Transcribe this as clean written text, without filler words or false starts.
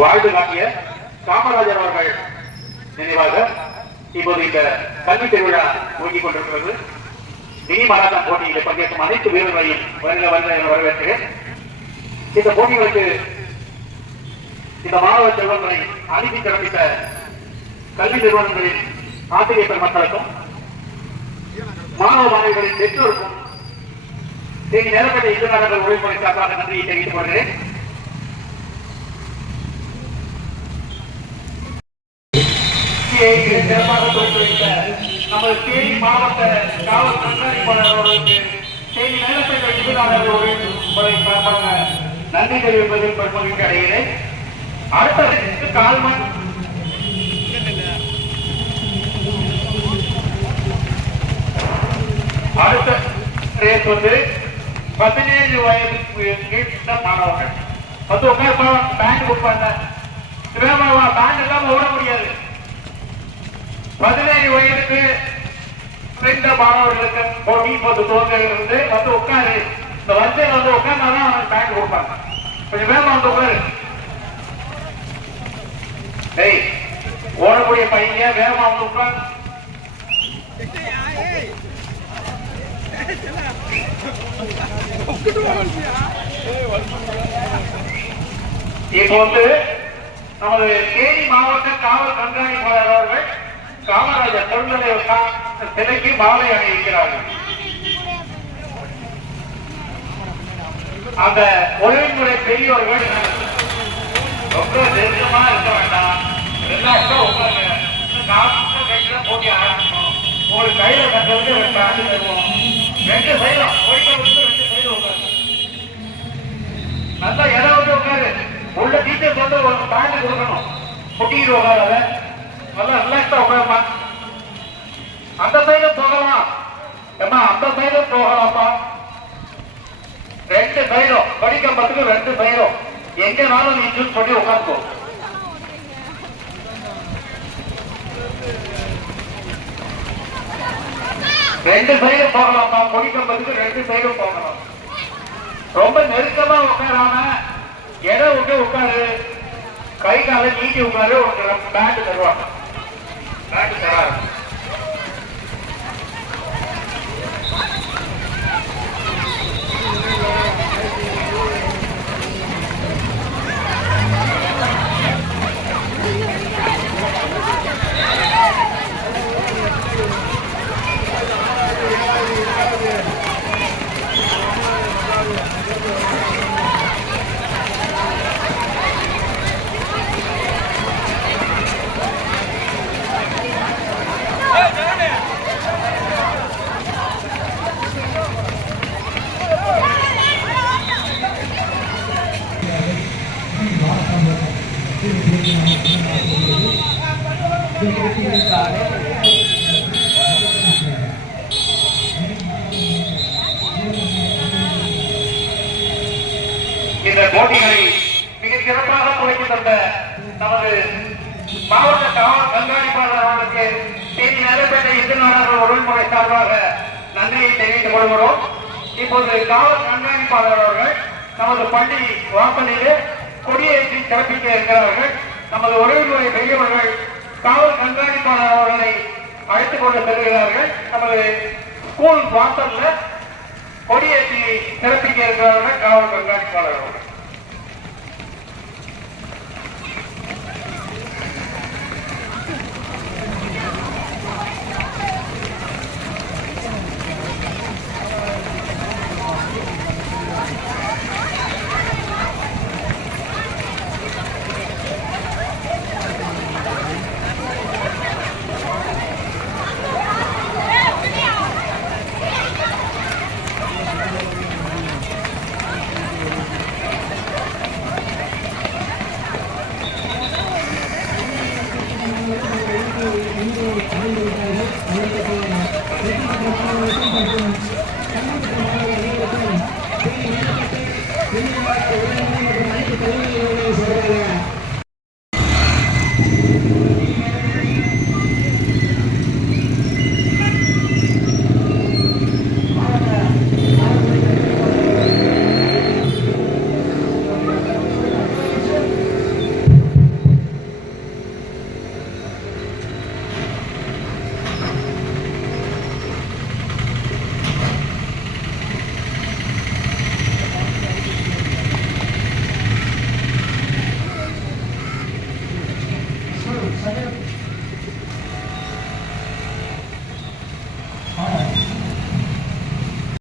வாழ்ந்து காட்டிய காமராஜர் அவர்கள் நினைவாக இப்போது இந்த கல்வி திருவிழா துவங்கிக் கொண்டிருக்கிறது. மினி மாராத்தான் போட்டியில் பங்கேற்கும் அனைத்து வீரர்களையும் வரவேற்கிறேன். இந்த போட்டிகளுக்கு இந்த மாணவ செல்வங்களை அனுப்பி சிறப்பித்த கல்வி நிறுவனங்களின் ஆசிரியர் பெருமக்களுக்கும் மாணவ மாணவிகளின் பெற்றோருக்கும் நேரப்பட்ட இயக்குநர்கள் உழைப்புரை சார்பாக நன்றியை தெரிவித்துக் கொள்கிறேன். சிறப்பாக தொடங்கி வைத்த நமது தேனி மாவட்ட காவல் கண்காணிப்பாளர் அவர்களுக்கு தேனி நேரப்பட்ட இயக்குநர்கள் உழைப்புரை சார்பாக நன்றி தெரிவிப்பதில் பெருமகிழ்ச்சி அடைகிறேன். அடுத்த கால்மன் அடுத்த ரேஸ் வந்து 17 வயதுக்கு கீழ்ந்த மாணவர்கள் வந்து உட்கார் பேண்ட் புக் பண்ண பேண்ட் இல்லாம ஓட முடியாது. 17 வயதுக்கு குறைந்த மாணவர்களுக்கு போட்டி இப்போது துவங்குகிறது. வந்து உட்காரு, இந்த வரிசையில் வந்து உட்கார்ந்தாதான் அவனுக்கு பேண்ட் கொடுப்பாங்க. கொஞ்சம் வேகமா வந்து உட்காரு. ஓடக்கூடிய பையன் வேகமா வந்து உட்கார். இப்போ வந்து நமது தேனி மாவட்ட காவல் கண்காணிப்பாளர் அவர்கள் காமராஜர் தொழில்நுட்ப சிலைக்கு மாலை அணிவிக்கிறார்கள். அந்த ஒழுங்குமுறை பெரியவர்கள் ரொம்ப நெருக்கமா இருக்க வேண்டாம். போட்டி ஆரம்பிக்கணும். உங்களுக்கு கையில கட்டுறது 2 ஆண்டு தருவோம். 2 சைடும் ஒழிக்க 2 சைடும் உட்காரு. நல்லா ஏதாவது உட்காரு. உள்ள டீச்சர்ஸ் வந்து ஒரு பேண்ட் கொடுக்கணும். பொட்டிட்டு உட்காராத, நல்லா ரிலாக்ஸா உட்காருமா. அந்த சைடும் போகலாம் ஏமா, அந்த சைடும் போகலாமா. 2 சைடும் படிக்கம்பத்துக்கு 2 சைடும் எங்கனாலும் நீ சூஸ் பண்ணி உட்கார்ந்து. ரெண்டு சைடும் போகலாமா, கொடிக்கம்பத்துக்கு 2 சைடும் போகலாம். ரொம்ப நெருக்கமா உட்காராம இடம் விட்டு உட்காரு. கை காலை நீட்டி உட்காரு. உனக்கு பேண்ட் தருவாங்க. பேண்ட் தராது. இந்த போட்டிகளை மிக சிறப்பாக துவக்கி தந்த நமது மாவட்ட காவல் கண்காணிப்பாளர் அவர்களுக்கு தேனி நடைபெற்ற இயக்குநர்கள் ஒழுங்குமுறை சார்பாக நன்றியை தெரிவித்துக் கொள்கிறோம். இப்போது காவல் கண்காணிப்பாளர் அவர்கள் நமது பள்ளி வாசலிலே கொடியேற்றி சிறப்பிக்க இருக்கிறார்கள். நமது ஒழுங்குமுறை பெரியவர்கள் காவல் கண்காணிப்பாளர் அவர்களை அழைத்துக் கொண்டு செல்கிறார்கள். நமது ஸ்கூல் வாசல்ல கொடியேற்றி சிறப்பிக்க இருக்கிறார்கள் காவல் கண்காணிப்பாளர் அவர்கள்.